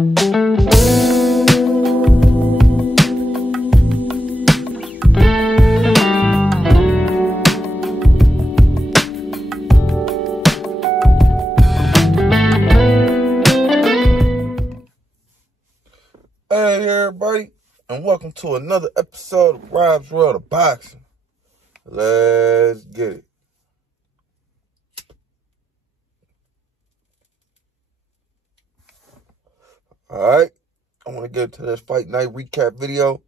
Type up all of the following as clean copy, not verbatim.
Hey everybody, and welcome to another episode of Rob's World of Boxing. Let's get it. Alright, I want to get to this fight night recap video.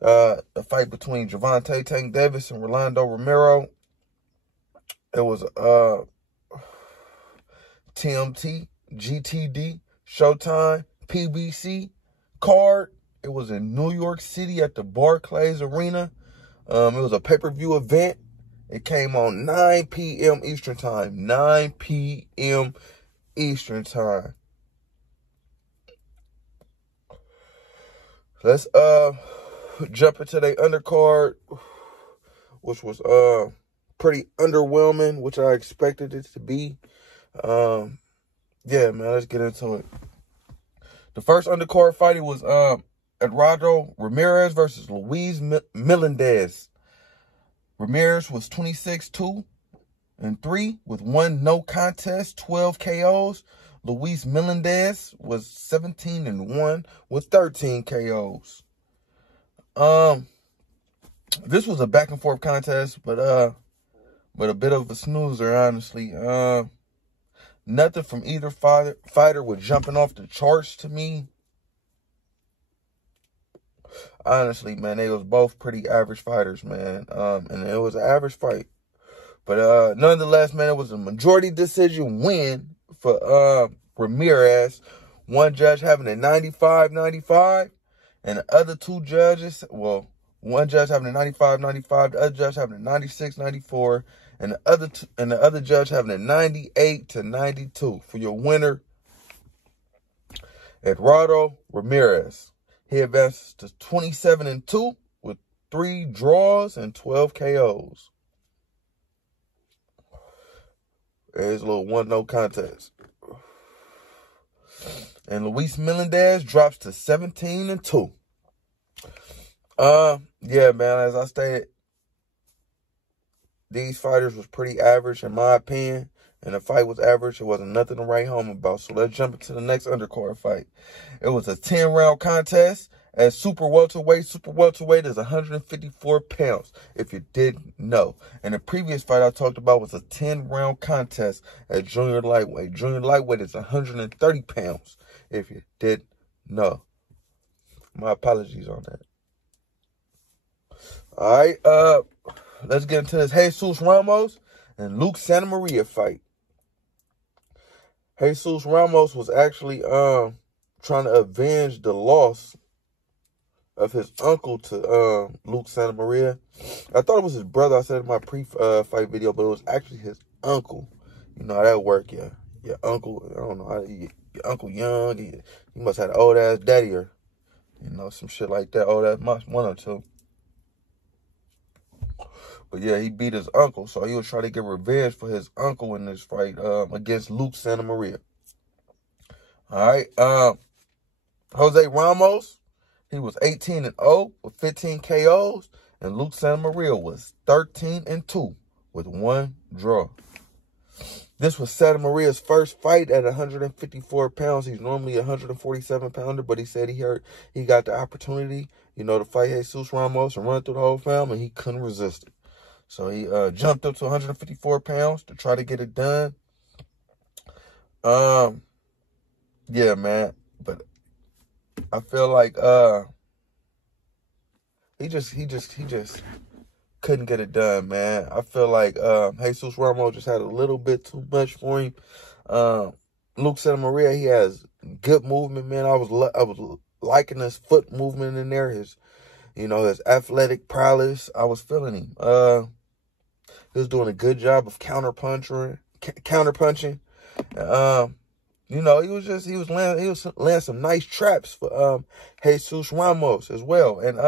The fight between Gervonta Tank Davis and Rolando Romero. It was TMT, GTD, Showtime, PBC card. It was in New York City at the Barclays Arena. It was a pay-per-view event. It came on 9 p.m. Eastern Time. 9 p.m. Eastern Time. Let's jump into the undercard, which was pretty underwhelming, which I expected it to be. Yeah, man, let's get into it. The first undercard fight was Eduardo Ramirez versus Luis Melendez. Ramirez was 26-2-3 with 1 no contest, 12 KOs. Luis Melendez was 17-1 with 13 KOs. This was a back and forth contest, but a bit of a snoozer, honestly. Nothing from either fighter was jumping off the charts to me. Honestly, man, they was both pretty average fighters, man. And it was an average fight. But nonetheless, man, it was a majority decision win for Ramirez. One judge having a 95-95, and the other two judges, well, one judge having a 95-95, the other judge having a 96-94, and the other judge having a 98-92 for your winner, Eduardo Ramirez. He advances to 27-2 with 3 draws and 12 KOs. There's a little 1 no contest. And Luis Melendez drops to 17-2. Yeah, man, as I stated, these fighters was pretty average in my opinion. And the fight was average. It wasn't nothing to write home about. So let's jump into the next undercard fight. It was a 10-round contest at super welterweight. Super welterweight is 154 pounds, if you didn't know. And the previous fight I talked about was a 10-round contest at junior lightweight. Junior lightweight is 130 pounds, if you didn't know. My apologies on that. All right, let's get into this Jesus Ramos and Luke Santamaria fight. Jesus Ramos was actually trying to avenge the loss of his uncle to Luke Santamaria. I thought it was his brother. I said in my pre-fight video, but it was actually his uncle. You know how that work, yeah. Your uncle, I don't know how your uncle young. He must have an old ass daddy or some shit like that. Old ass one or two. But yeah, he beat his uncle, so he was trying to get revenge for his uncle in this fight against Luke Santamaria. All right, Jose Ramos, he was 18-0 with 15 KOs, and Luke Santamaria was 13-2 with 1 draw. This was Santamaria's first fight at 154 pounds. He's normally a 147-pounder, but he said he got the opportunity, to fight Jesus Ramos and run through the whole film, and he couldn't resist it. So he jumped up to 154 pounds to try to get it done. Yeah, man. But I feel like he just couldn't get it done, man. I feel like Jesus Ramos just had a little bit too much for him. Luke Santamaria, he has good movement, man. I was liking his foot movement in there, his athletic prowess. I was feeling him. He was doing a good job of counterpunching. He was laying some nice traps for Jesus Ramos as well. And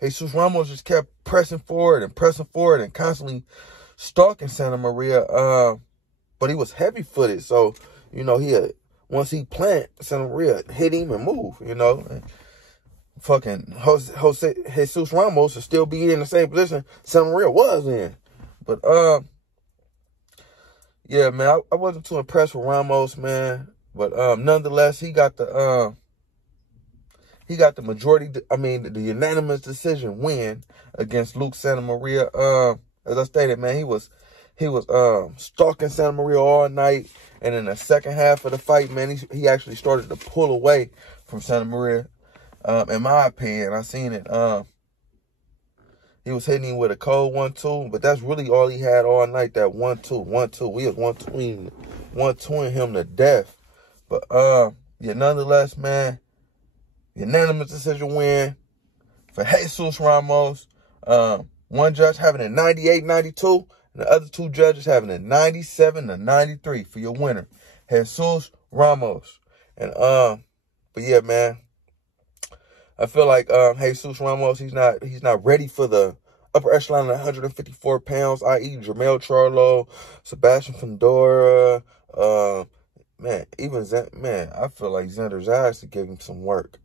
Jesus Ramos just kept pressing forward and constantly stalking Santamaria. But he was heavy-footed, so he once he plant, Santa Maria hit him and move, you know. And fucking Jesus Ramos would still be in the same position Santa Maria was in. But, yeah, man, I wasn't too impressed with Ramos, man. But nonetheless, he got the majority, the unanimous decision win against Luke Santa Maria. As I stated, man, he was stalking Santa Maria all night. And in the second half of the fight, man, he actually started to pull away from Santa Maria. In my opinion, I seen it. He was hitting him with a cold 1-2, but that's really all he had all night, that 1-2, 1-2. We was 1-2ing him to death. But, yeah, nonetheless, man, unanimous decision win for Jesus Ramos. One judge having it 98-92, and the other two judges having it 97-93 for your winner, Jesus Ramos. And, but yeah, man, I feel like Jesus Ramos, he's not ready for the upper echelon of 154 pounds, i.e. Jermell Charlo, Sebastian Fundora, man, I feel like Xander Zayas to give him some work.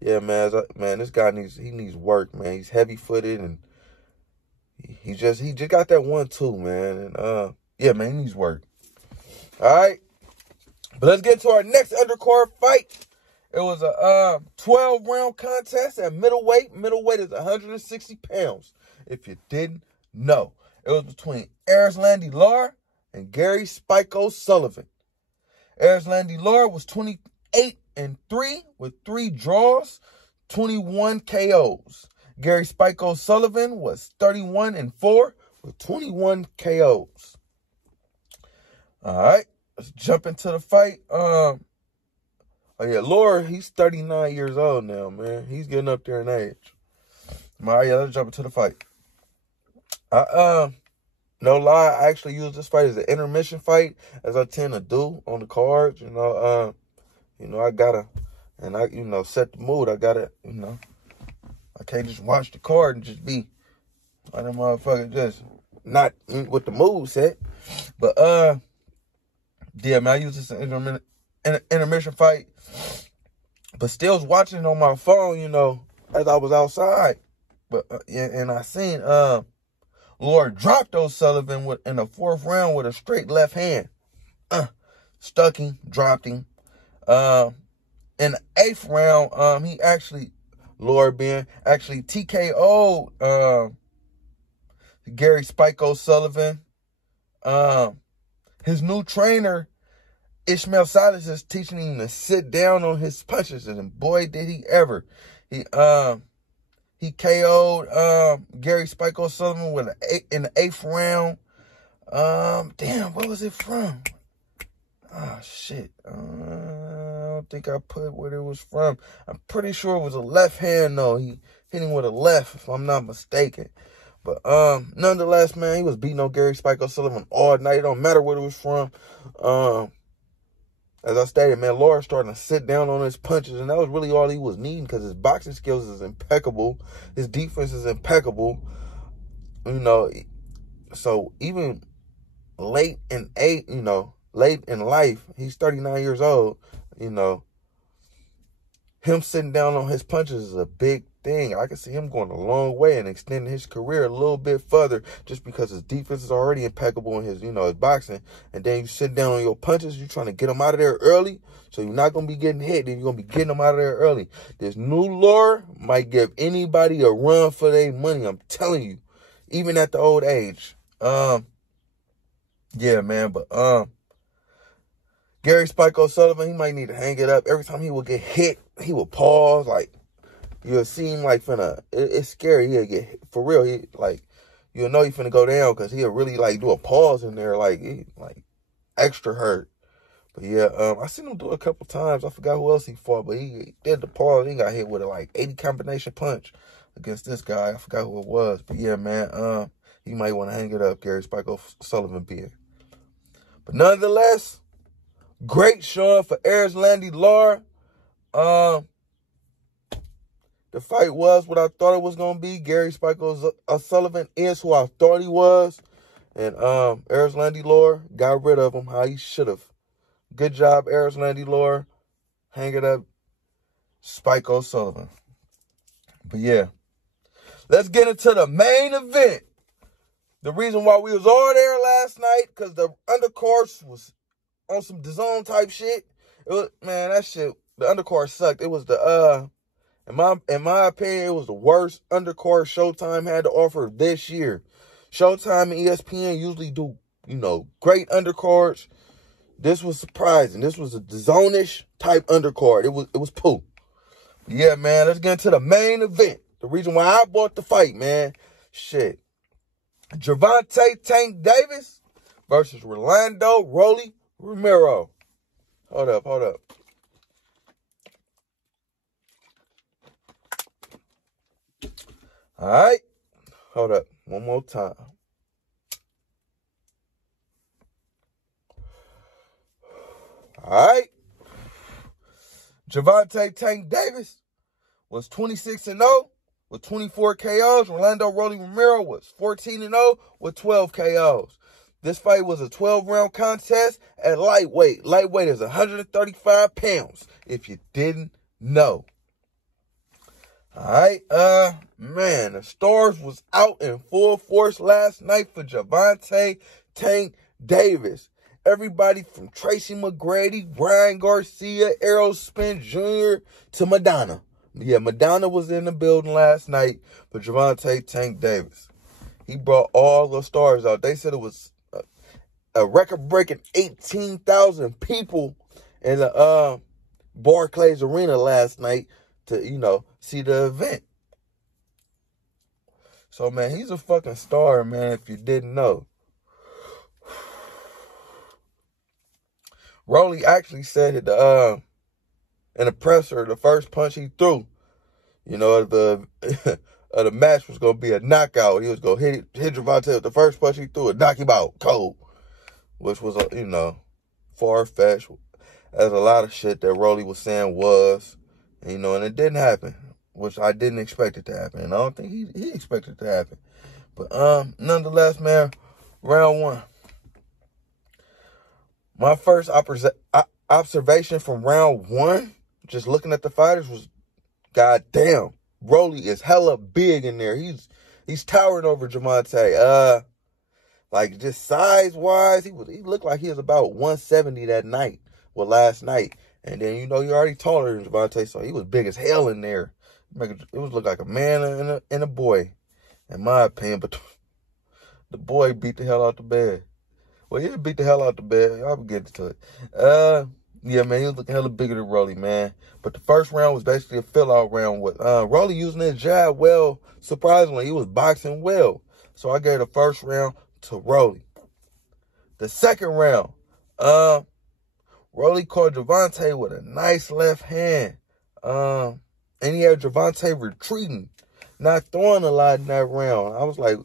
Yeah, man, this guy needs work, man. He's heavy-footed, and he just got that 1-2, man. And yeah, man, he needs work. All right, but let's get to our next undercard fight. It was a 12-round contest at middleweight. Middleweight is 160 pounds, if you didn't know. It was between Erislandy Lar and Gary Spike Sullivan. Erislandy Lar was 28-3 with 3 draws, 21 KOs. Gary Spike Sullivan was 31-4 with 21 KOs. All right, let's jump into the fight. Oh, yeah, Lar, he's 39 years old now, man. He's getting up there in age. All right, yeah, let's jump into the fight. No lie, I actually used this fight as an intermission fight, as I tend to do on the cards. You know, I gotta, and set the mood. I gotta, I can't just watch the card and just be like a motherfucker, just not with the mood set. But, yeah, man, I used this as an intermission fight, but still was watching it on my phone, as I was outside. But and I seen Lar dropped O'Sullivan in the 4th round with a straight left hand. Stuck him, dropped him. In the 8th round, he actually, Lar TKO'd Gary Spike Sullivan. His new trainer, Ishmael Salas, is teaching him to sit down on his punches, and boy, did he ever. He KO'd Gary Spike Sullivan in the 8th round. Damn, what was it from? Ah, shit. I don't think I put where it was from. I'm pretty sure it was a left hand, though. He hit him with a left, if I'm not mistaken. But nonetheless, man, he was beating on Gary Spike Sullivan all night. It don't matter what it was from. As I stated, man, Lar starting to sit down on his punches, and that was really all he was needing, because his boxing skills is impeccable. His defense is impeccable. So even late in life, he's 39 years old, him sitting down on his punches is a big thing. I can see him going a long way and extending his career a little bit further, just because his defense is already impeccable in his, his boxing. And then you sit down on your punches, you're trying to get him out of there early, so you're not going to be getting hit, then you're going to be getting him out of there early. This new Lar might give anybody a run for their money, I'm telling you, even at the old age. Yeah, man, but Gary Spike Sullivan, he might need to hang it up. Every time he would get hit, he would pause, like, you'll see him like it's scary. He'll get, for real, you'll know he's finna go down, because he'll really do a pause in there, like extra hurt. But yeah, I seen him do it a couple times. I forgot who else he fought, but he did the pause. He got hit with a 80 combination punch against this guy. I forgot who it was. But yeah, man, you might want to hang it up, Gary Spike Sullivan being. But nonetheless, great showing for Erislandy Lar. The fight was what I thought it was going to be. Gary Spike Sullivan is who I thought he was. And Erislandy Lar got rid of him how he should have. Good job, Eris Landy Lore. Hang it up, Spike O'Sullivan. But yeah, let's get into the main event. The reason why we was all there last night, because the undercourse was on some DAZN type shit. It was, man, that shit, the undercourse sucked. It was the, in my opinion, it was the worst undercourse Showtime had to offer this year. Showtime and ESPN usually do, you know, great undercards. This was surprising. This was a DAZN-ish type undercard. It was poo. Yeah, man, let's get into the main event. The reason why I bought the fight, man. Shit. Gervonta Tank Davis versus Rolando Romero. Hold up. All right. Hold up. One more time. All right. Gervonta Tank Davis was 26-0 with 24 KOs. Rolando Romero was 14-0 with 12 KOs. This fight was a 12-round contest at lightweight. Lightweight is 135 pounds, if you didn't know. All right, man, the stars was out in full force last night for Gervonta Tank Davis. Everybody from Tracy McGrady, Ryan Garcia, Errol Spence Jr. to Madonna. Yeah, Madonna was in the building last night for Gervonta Tank Davis. He brought all the stars out. They said it was a record-breaking 18,000 people in the Barclays Arena last night to, you know, see the event. So, man, he's a fucking star, man, if you didn't know. Rolly actually said it in the presser, the first punch he threw, you know, the match was going to be a knockout. He was going to hit Gervonta with the first punch he threw, knock him out cold, which was, you know, far-fetched. As a lot of shit that Rolly was saying was, you know, and it didn't happen, which I didn't expect it to happen. And I don't think he expected it to happen. But nonetheless, man, round one. My first observation from round one, just looking at the fighters, was, goddamn, Rolly is hella big in there. He's towering over Gervonta. Like, just size-wise, he looked like he was about 170 that night, well, last night. And then, you know, you're already taller than Gervonta, so he was big as hell in there. It was look like a man and a boy, in my opinion. But the boy beat the hell out the bed. Well, he beat the hell out the bed. I'll get to it. Yeah, man, he was looking hella bigger than Rolly, man. But the first round was basically a fill-out round with Rolly using his jab well. Surprisingly, he was boxing well. So I gave the first round to Rolly. The second round, Rolly caught Gervonta with a nice left hand. And he had Gervonta retreating, not throwing a lot in that round. I was like,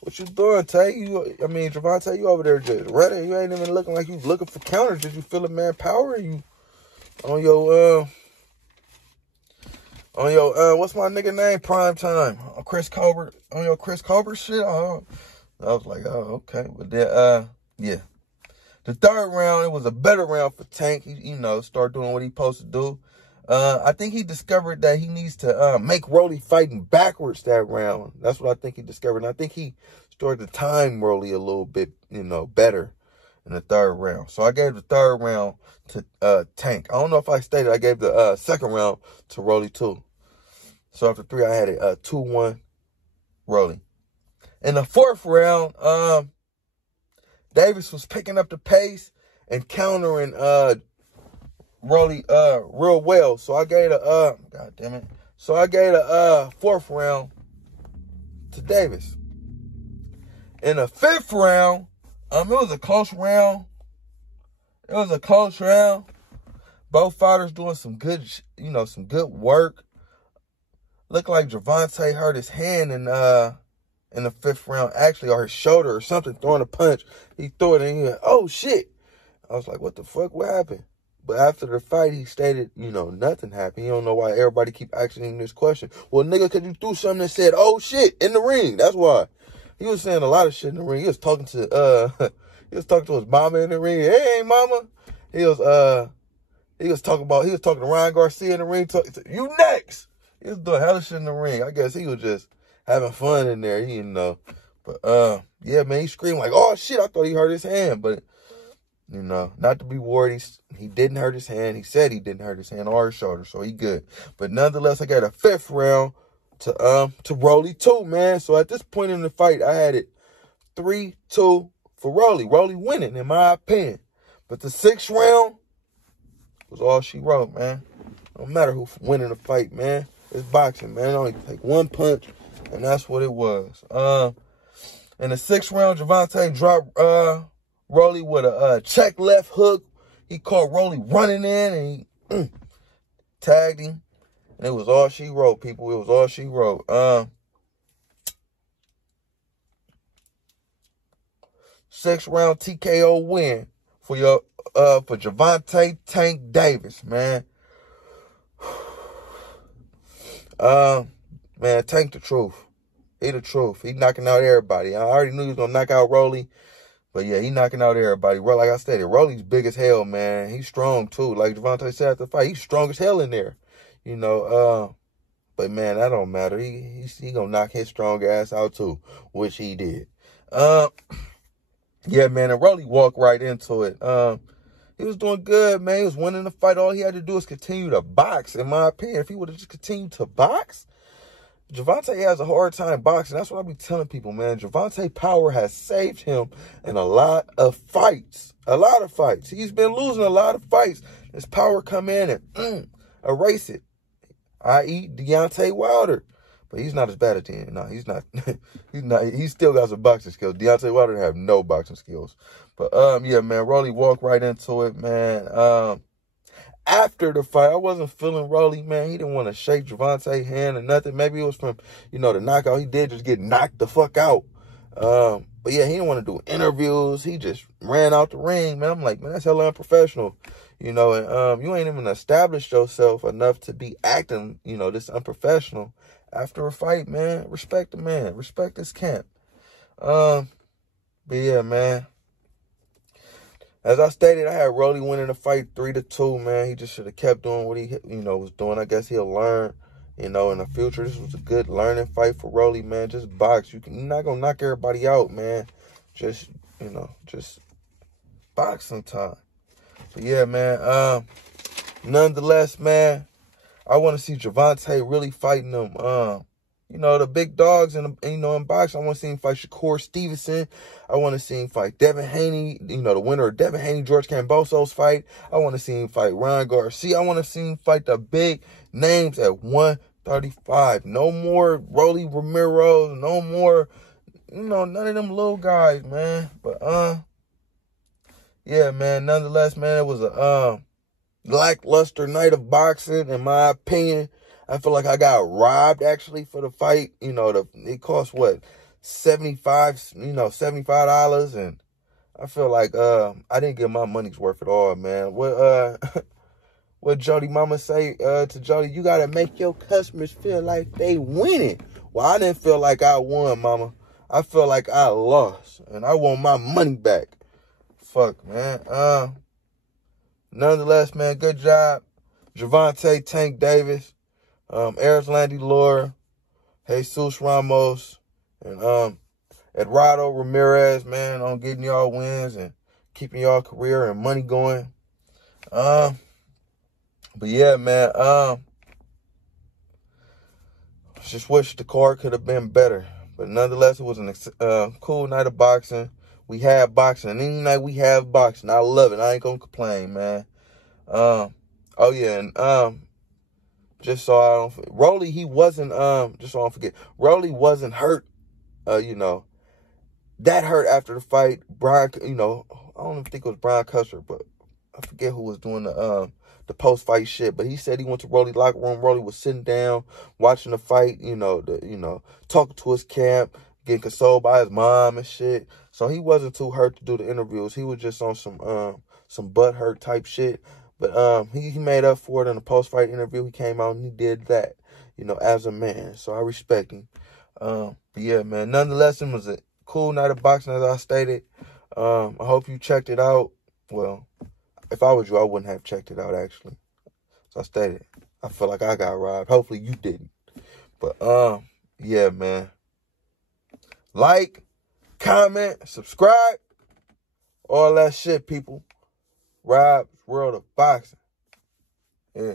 what you doing, Tay? Gervonta, you over there just running. You ain't even looking like you looking for counters. Did you feel a man power? You on your what's my nigga name? Prime Time. Chris Colbert. On your Chris Colbert shit? I was like, oh, okay. But then, yeah. The third round, it was a better round for Tank. He, you know, started doing what he supposed to do. I think he discovered that he needs to make Rolly fighting backwards that round. That's what I think he discovered. And I think he started to time Rolly a little bit, you know, better in the third round. So I gave the third round to Tank. I don't know if I stated I gave the second round to Rolly too. So after three, I had it 2-1 Rolly. In the fourth round, Davis was picking up the pace and countering Rolly real well. So I gave the fourth round to Davis. In the fifth round, it was a close round. Both fighters doing some good, you know, some good work. Looked like Gervonta hurt his hand in the fifth round, actually, or his shoulder or something, throwing a punch. He threw it and he went, oh shit. I was like, what the fuck? What happened? But after the fight, he stated, you know, nothing happened. You don't know why everybody keep asking him this question. Well, nigga, because you threw something that said, oh, shit, in the ring. That's why. He was saying a lot of shit in the ring. He was talking to his mama in the ring. Hey, mama. He was talking to Ryan Garcia in the ring. You next. He was doing hella shit in the ring. I guess he was just having fun in there, you know. But yeah, man, he screamed like, "Oh shit!" I thought he hurt his hand, but you know, not to be worried. He didn't hurt his hand. He said he didn't hurt his hand or his shoulder, so he good. But nonetheless, I got a 5th round to Rolly 2, man. So at this point in the fight, I had it 3-2 for Rolly. Rolly winning, in my opinion. But the 6th round was all she wrote, man. No matter who winning the fight, man. It's boxing, man. It only take one punch, and that's what it was. In the 6th round, Gervonta dropped Rolly with a check left hook. He caught Rolly running in, and he tagged him. And it was all she wrote, people. It was all she wrote. 6th round TKO win for Gervonta Tank Davis, man. Man, Tank the truth. He the truth. He knocking out everybody. I already knew he was gonna knock out Rolly, but yeah, he knocking out everybody. Like I said, Rolly's big as hell, man. He's strong too. Like Gervonta said after the fight, he's strong as hell in there. You know, but man, that don't matter. He gonna knock his strong ass out too, which he did. Yeah, man, and Rolly walked right into it. He was doing good, man. He was winning the fight. All he had to do is continue to box, in my opinion. If he would have just continued to box, Gervonta has a hard time boxing. That's what I be telling people, man. Gervonta power has saved him in a lot of fights. A lot of fights. He's been losing a lot of fights. His power come in and erase it. I.e. Deontay Wilder. But he's not as bad as Deontay. No, he's not. He's not. He still got some boxing skills. Deontay Wilder have no boxing skills. But yeah, man, Rolly walked right into it, man. After the fight, I wasn't feeling Rolly, man. He didn't want to shake Gervonta's hand or nothing. Maybe it was from, you know, the knockout. He did just get knocked the fuck out. But yeah, he didn't want to do interviews. He just ran out the ring, man. I'm like, man, that's hella unprofessional. You know, and you ain't even established yourself enough to be acting, you know, this unprofessional after a fight, man. Respect the man. Respect his camp. But yeah, man. As I stated, I had Rolly winning the fight 3-2, man. He just should have kept doing what he, you know, was doing. I guess he'll learn, you know, in the future. This was a good learning fight for Rolly, man. Just box. You're not going to knock everybody out, man. Just, you know, just box sometime. But yeah, man. Nonetheless, man, I want to see Gervonta really fighting them. You know, the big dogs in boxing. I want to see him fight Shakur Stevenson. I want to see him fight Devin Haney. You know, the winner of Devin Haney, George Kambosos fight. I want to see him fight Ryan Garcia. I want to see him fight the big names at 135. No more Rolly Romero. No more, you know, none of them little guys, man. But, yeah, man, nonetheless, man, it was a, lackluster night of boxing, in my opinion. I feel like I got robbed, actually, for the fight. You know, it cost, what, $75, and I feel like I didn't get my money's worth at all, man. What Jody Mama say to Jody, you got to make your customers feel like they winning. Well, I didn't feel like I won, Mama. I felt like I lost, and I want my money back. Fuck, man. Nonetheless, man, good job. Gervonta Tank Davis. Landy Laura, Jesus Ramos, and Eduardo Ramirez, man, on getting y'all wins and keeping y'all career and money going. But yeah, man, just wish the card could have been better. But nonetheless, it was a cool night of boxing. We had boxing. And any night we have boxing. I love it. I ain't gonna complain, man. Oh yeah, and just so I don't forget, Rolly, he wasn't, just so I don't forget, Rolly wasn't hurt, you know, that hurt after the fight. Brian, you know, I don't even think it was Brian Custer, but I forget who was doing the post-fight shit, but he said he went to Rolly's locker room. Rolly was sitting down, watching the fight, you know, talking to his camp, getting consoled by his mom and shit. So he wasn't too hurt to do the interviews. He was just on some butt hurt type shit. But he made up for it in the post-fight interview. He came out and he did that, you know, as a man. So I respect him. But yeah, man, nonetheless, it was a cool night of boxing, as I stated. I hope you checked it out. Well, if I was you, I wouldn't have checked it out, actually. So I stated, I feel like I got robbed. Hopefully you didn't. But, yeah, man. Like, comment, subscribe, all that shit, people. Rob's World of Boxing. Yeah.